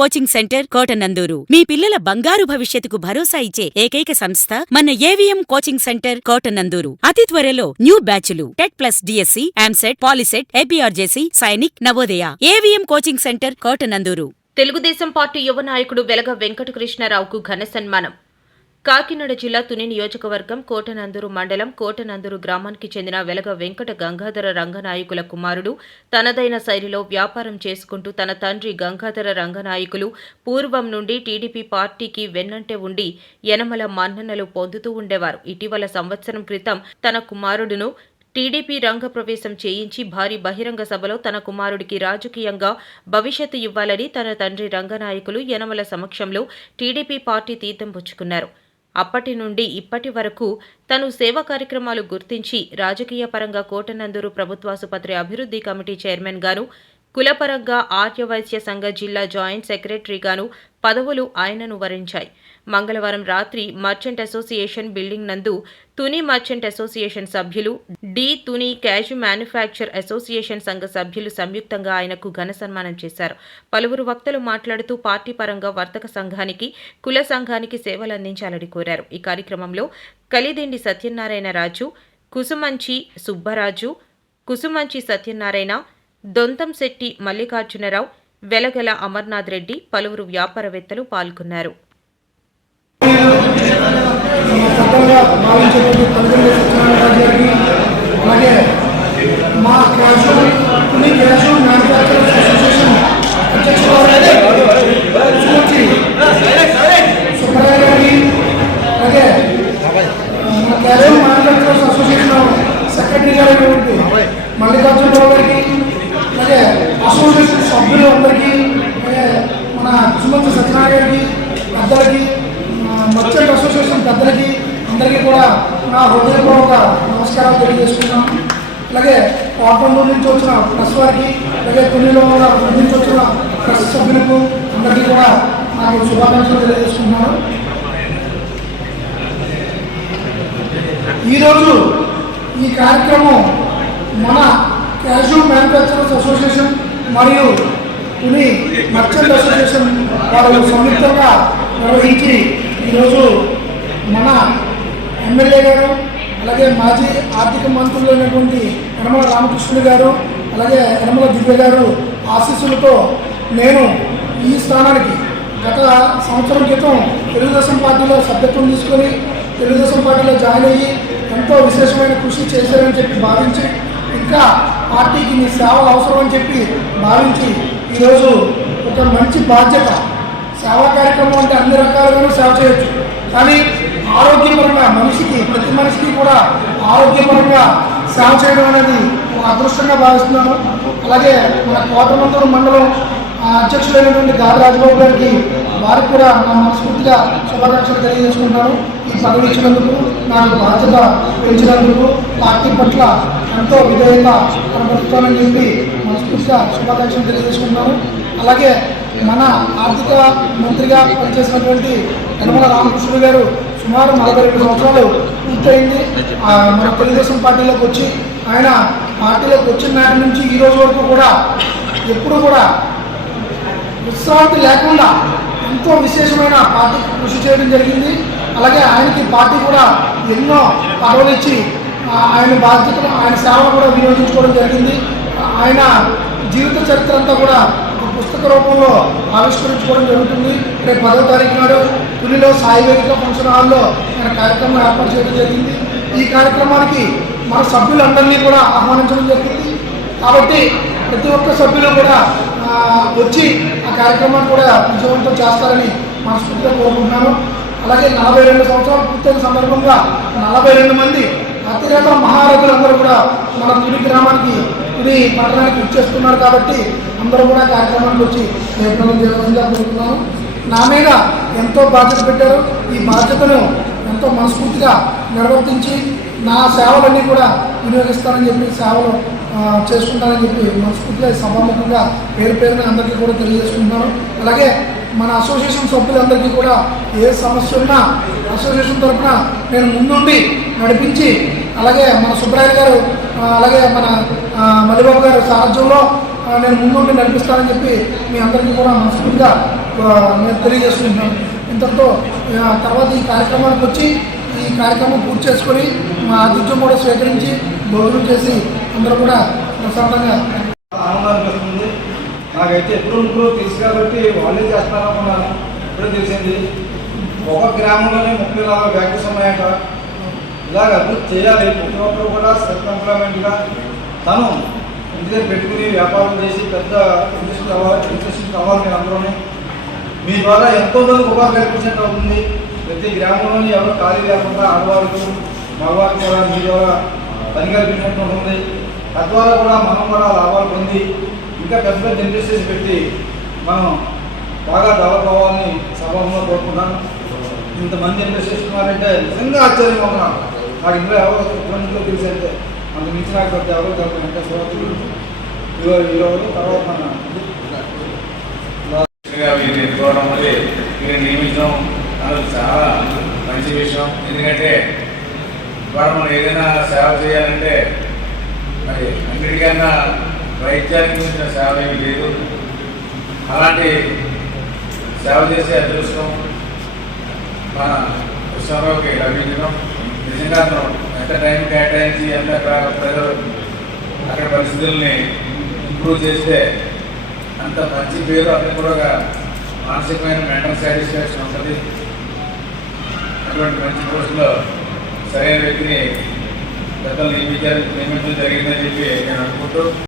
Coaching centre Kotananduru మీ పిల్లల బంగారు భవిష్యత్తుకు భరోసా ఇచ్చే ఏకైక సంస్థ మన ఏవిఎం కోచింగ్ సెంటర్ కోటనందూరు. అతి త్వరలో న్యూ బ్యాచ్లు TET plus DSC, EAMCET, POLYCET, APRJC, Sainik, Navodaya. AVM coaching centre Kotananduru. Telugu Desam party యువ నాయకుడు వెలగ వెంకటకృష్ణారావుకు ఘన సన్మానం. కాకినాడ జిల్లా తుని నియోజకవర్గం కోటనందూరు మండలం కోటనందూరు గ్రామానికి చెందిన వెలగ వెంకట గంగాధర రంగనాయకుల కుమారుడు తనదైన శైలిలో వ్యాపారం చేసుకుంటూ తన తండ్రి గంగాధర రంగనాయకులు పూర్వం నుండి టీడీపీ పార్టీకి వెన్నంటే ఉండి యనమల మన్ననలు పొందుతూ ఉండేవారు. ఇటీవల సంవత్సరం క్రితం తన కుమారుడును టీడీపీ రంగప్రవేశం చేయించి భారీ బహిరంగ సభలో తన కుమారుడికి రాజకీయంగా భవిష్యత్తు ఇవ్వాలని తన తండ్రి రంగనాయకులు యనమల సమక్షంలో టీడీపీ పార్టీ తీర్థం పుచ్చుకున్నారు. అప్పటి నుండి ఇప్పటి వరకు తను సేవా కార్యక్రమాలు గుర్తించి రాజకీయ పరంగా కోటనందూరు ప్రభుత్వాసుపత్రి అభివృద్ధి కమిటీ చైర్మన్ గాను, కులపరంగా ఆర్యవైశ్య సంఘ జిల్లా జాయింట్ సెక్రటరీగాను పదవులు ఆయనను వరించాయి. మంగళవారం రాత్రి మర్చెంట్ అసోసియేషన్ బిల్డింగ్ నందు తుని మర్చెంట్ అసోసియేషన్ సభ్యులు, the Tuni cashew manufacture association సంఘ సభ్యులు సంయుక్తంగా ఆయనకు ఘన సన్మానం చేశారు. పలువురు వక్తలు మాట్లాడుతూ పార్టీ పరంగా వర్తక సంఘానికి, కుల సంఘానికి సేవలు అందించాలని కోరారు. ఈ కార్యక్రమంలో కలిదిండి సత్యనారాయణ రాజు, కుసుమంచి సుబ్బరాజు, కుసుమంచి సత్యనారాయణ, దొంతంశెట్టి మల్లికార్జునరావు, వెలగల అమర్నాథ్ రెడ్డి, పలువురు వ్యాపారవేత్తలు పాల్గొన్నారు. సెక్రటరీ గారు మల్లికార్జునరావు గారికి, అలాగే అసోసియేషన్ సభ్యులు అందరికీ, మన కుసుమంచి సత్యనారాయణ గారికి, పెద్దలకి, మర్చెంట్ అసోసియేషన్ పెద్దలకి అందరికీ కూడా నా హృదయపూర్వక నమస్కారాలు తెలియజేసుకున్నాను. అలాగే కోటనందూరు నుంచి వచ్చిన ప్రెస్ వారికి, అలాగే తునిలో నుంచి వచ్చిన ప్రెస్ సభ్యులకు అందరికీ కూడా నాకు శుభాకాంక్షలు తెలియజేసుకుంటున్నాను. ఈరోజు ఈ కార్యక్రమం మన క్యాషు మ్యానుఫ్యాక్చరర్స్ అసోసియేషన్ మరియు తుని మర్చెంట్ అసోసియేషన్ వాళ్ళు సంయుక్తంగా నిర్వహించి ఈరోజు మన ఎమ్మెల్యే గారు, అలాగే మాజీ ఆర్థిక మంత్రులు అయినటువంటి యనమల రామకృష్ణుడు గారు, అలాగే యనమల దివ్య గారు ఆశీస్సులతో నేను ఈ స్థానానికి గత సంవత్సరం క్రితం తెలుగుదేశం పార్టీలో సభ్యత్వం తీసుకొని తెలుగుదేశం పార్టీలో జాయిన్ అయ్యి ఎంతో విశేషమైన కృషి చేశారని చెప్పి భావించి, ఇంకా పార్టీకి మీ సేవలు అవసరం అని చెప్పి భావించి ఈరోజు ఒక మంచి బాధ్యత. సేవా కార్యక్రమం అంటే అన్ని రకాలుగానూ సేవ చేయొచ్చు, కానీ ఆరోగ్యపరంగా ప్రతి మనిషికి కూడా ఆరోగ్యపరంగా సేవ చేయడం అనేది ఒక అదృష్టంగా భావిస్తున్నాను. అలాగే మన కోటనందూరు మండలం అధ్యక్షులైనటువంటి గాలి రాజబాబు గారికి, వారికి కూడా నా మనస్ఫూర్తిగా శుభాకాంక్షలు తెలియజేసుకుంటాను. ఈ పదవి ఇచ్చినందుకు, నాకు బాధ్యత పెంచినందుకు, పార్టీ పట్ల ఎంతో విధేయత కనబరుస్తానని చెప్పి మనస్ఫూర్తిగా శుభాకాంక్షలు తెలియజేసుకుంటున్నాను. అలాగే మన ఆర్థిక మంత్రిగా పనిచేసినటువంటి యనమల రామకృష్ణుడు గారు సుమారు 42 సంవత్సరాలు పూర్తయింది మన తెలుగుదేశం పార్టీలోకి వచ్చి. ఆయన పార్టీలోకి వచ్చిన నాటి నుంచి ఈ రోజు వరకు కూడా ఎప్పుడు కూడా విశ్రాంతి లేకుండా ఎంతో విశేషమైన పార్టీకి కృషి చేయడం జరిగింది. అలాగే ఆయనకి పార్టీ కూడా ఎన్నో పదవులు ఇచ్చి ఆయన బాధ్యతలు, ఆయన సేవలు కూడా వినియోగించుకోవడం జరిగింది. ఆయన జీవిత చరిత్ర అంతా కూడా పుస్తక రూపంలో ఆవిష్కరించుకోవడం జరుగుతుంది. రేపు 10వ తారీఖు నాడు తునిలో సాయి వేదిక ఫంక్షన్ హాల్లో ఆయన కార్యక్రమం ఏర్పాటు చేయడం జరిగింది. ఈ కార్యక్రమానికి మన సభ్యులందరినీ కూడా ఆహ్వానించడం జరిగింది. కాబట్టి ప్రతి ఒక్క సభ్యులు కూడా వచ్చి ఆ కార్యక్రమాన్ని కూడా విజయవంతం చేస్తారని మనస్ఫూర్తిగా కోరుకుంటున్నాను. అలాగే 42 సంవత్సరాలు పూర్తయిన సందర్భంగా 42 మంది అతిరేక మహారథులందరూ కూడా మన తుని గ్రామానికి, తుని పట్టణానికి ఇచ్చేస్తున్నారు. కాబట్టి అందరూ కూడా కార్యక్రమానికి వచ్చి ప్రయత్నం చేయవలసిందిగా కోరుతున్నాను. నా మీద ఎంతో బాధ్యత పెట్టారు. ఈ బాధ్యతను ఎంతో మనస్ఫూర్తిగా నిర్వర్తించి నా సేవలన్నీ కూడా వినియోగిస్తానని చెప్పి, సేవలు చేసుకుంటానని చెప్పి మనస్ఫూర్తిగా సభాముఖంగా పేరు పేరున అందరికీ కూడా తెలియజేసుకుంటున్నాను. అలాగే మన అసోసియేషన్ సభ్యులందరికీ కూడా ఏ సమస్య ఉన్నా అసోసియేషన్ తరఫున నేను ముందుండి నడిపించి, అలాగే మన సుబ్రాయ్ గారు, అలాగే మన మల్లిబాబు గారు సారథ్యంలో నేను ముందుండి నడిపిస్తానని చెప్పి మీ అందరికీ కూడా మనస్ఫూర్తిగా నేను తెలియజేస్తున్నాను. ఇంతటితో తర్వాత ఈ కార్యక్రమానికి వచ్చి ఈ కార్యక్రమం పూర్తి చేసుకొని మా ఆతిథ్యం కూడా స్వీకరించి భోజనం చేసి అందరూ కూడా ప్రశాంతంగా ఆనందం అనిపిస్తుంది. నాకైతే ఎప్పుడు తెలుసు కాబట్టి వాళ్ళే చేస్తారనుకున్నాను. ఇప్పుడే తెలిసింది ఒక గ్రామంలోనే 30-40 ఫ్యాక్టరీస్ ఉన్నాయట. ఇలాగ అభివృద్ధి చేయాలి. ప్రతి ఒక్కరు కూడా సెల్ఫ్ ఎంప్లాయ్మెంట్గా తను ఇంటి దగ్గర పెట్టుకుని వ్యాపారం చేసి పెద్ద ఇండస్ట్రీస్ అవ్వాలి. మీరు అందరూనే మీ ద్వారా ఎంతో మందికి ఉపాధి కల్పించినట్టు అవుతుంది. ప్రతి గ్రామంలోని ఎవరు ఖాళీ లేకుండా ఆడవాళ్ళకు మగవారికి కూడా మీ ద్వారా పని కల్పించినట్టు ఉంటుంది. తద్వారా కూడా మనం కూడా లాభాలు పొంది ఇంకా పెద్ద పెద్ద ఇండస్ట్రీస్ పెట్టి మనం బాగా డెవలప్ అవ్వాలని సభలో కోరుకుంటాను. ఇంతమంది ఇండస్ట్రీస్ ఉన్నారంటే నిజంగా ఆశ్చర్యంగా ఉన్నాను. నాకు ఇందులో ఎవరు ఎటువంటి తెలిసి అయితే అంత మించి నాకు పెద్ద ఎవరు కాదు. ఇంకా ఈరోజు తర్వాత మీరు ఎన్నుకోవడం వల్ల మీరు నియమించడం అన్నది చాలా మంచి విషయం. ఎందుకంటే ఇవాళ మనం ఏదైనా సేవ చేయాలంటే మరి అన్నిటికన్నా వైద్యానికి మించిన సేవ ఏమీ లేదు. అలాంటి సేవ చేసే అదృష్టం మన కృష్ణరావుకి లభించడం నిజంగా మనం ఎంత టైం కేటాయించి ఎంత ప్రజలు అక్కడ పరిస్థితుల్ని ఇంప్రూవ్ చేస్తే అంత మంచి పేరు అతనికి కూడా మానసికమైన మెంటల్ సాటిస్ఫాక్షన్ ఉంటుంది. అటువంటి మంచి పోస్టులో సరైన వ్యక్తిని పెద్దలు నియమించడం జరిగిందని చెప్పి నేను అనుకుంటూ